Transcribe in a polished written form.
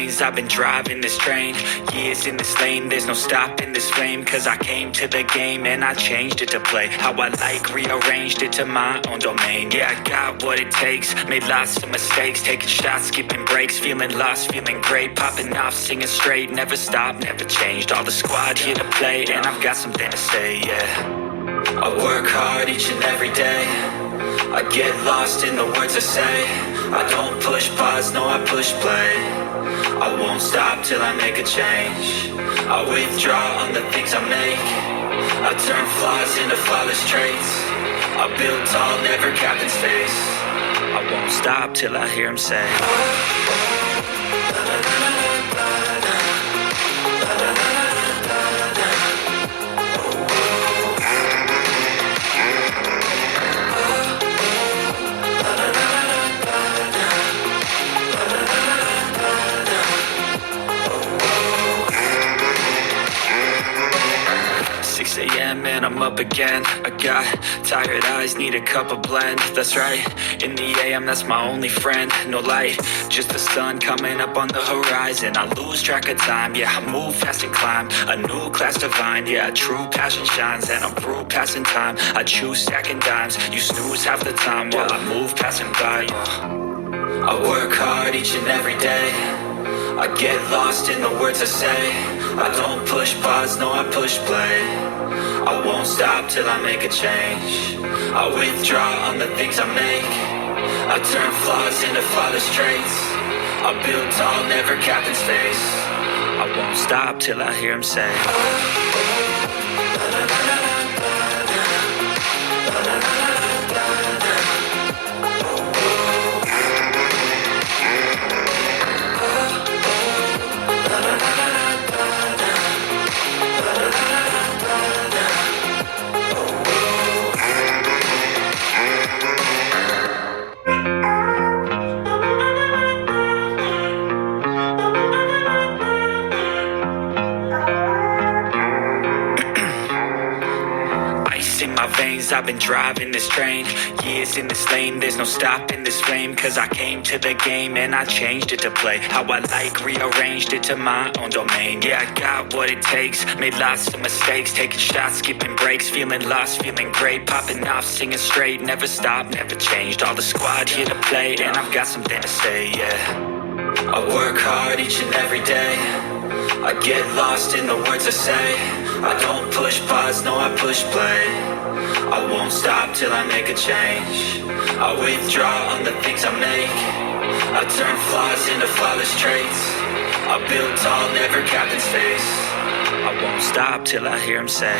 veins, I've been driving this train. Years in this lane, there's no stopping this flame. Cause I came to the game and I changed it to play how I like, rearranged it to my own domain. Yeah, I got what it takes, made lots of mistakes, taking shots, skipping breaks, feeling lost, feeling great, popping off, singing straight, never stopped, never changed. All the squad here to play, and I've got something to say, yeah. I work hard each and every day, I get lost in the words I say. I don't push pause, no, I push play. I won't stop till I make a change. I withdraw on the things I make. I turn flaws into flawless traits. I build tall, never capped in space. I won't stop till I hear him say 6 a.m. and I'm up again. I got tired eyes, need a cup of blend. That's right, in the AM, that's my only friend. No light, just the sun coming up on the horizon. I lose track of time, yeah, I move fast and climb a new class divine, yeah, true passion shines. And I'm through passing time, I choose stacking dimes. You snooze half the time while I move passing by. I work hard each and every day, I get lost in the words I say. I don't push pause, no, I push play. I won't stop till I make a change. I withdraw on the things I make. I turn flaws into flawless traits. I build tall, never capped in space. I won't stop till I hear him say 'Ice in my veins, I've been driving this train. Years in this lane, there's no stopping this flame. Cause I came to the game and I changed it to play how I like, rearranged it to my own domain. Yeah, I got what it takes, made lots of mistakes, taking shots, skipping breaks, feeling lost, feeling great, popping off, singing straight, never stopped, never changed. All the squad here to play, and I've got something to say, yeah. I work hard each and every day, I get lost in the words I say. I don't push pause, no, I push play. I won't stop till I make a change. I withdraw on the things I make. I turn flaws into flawless traits. I build tall, never capped in space. I won't stop till I hear him say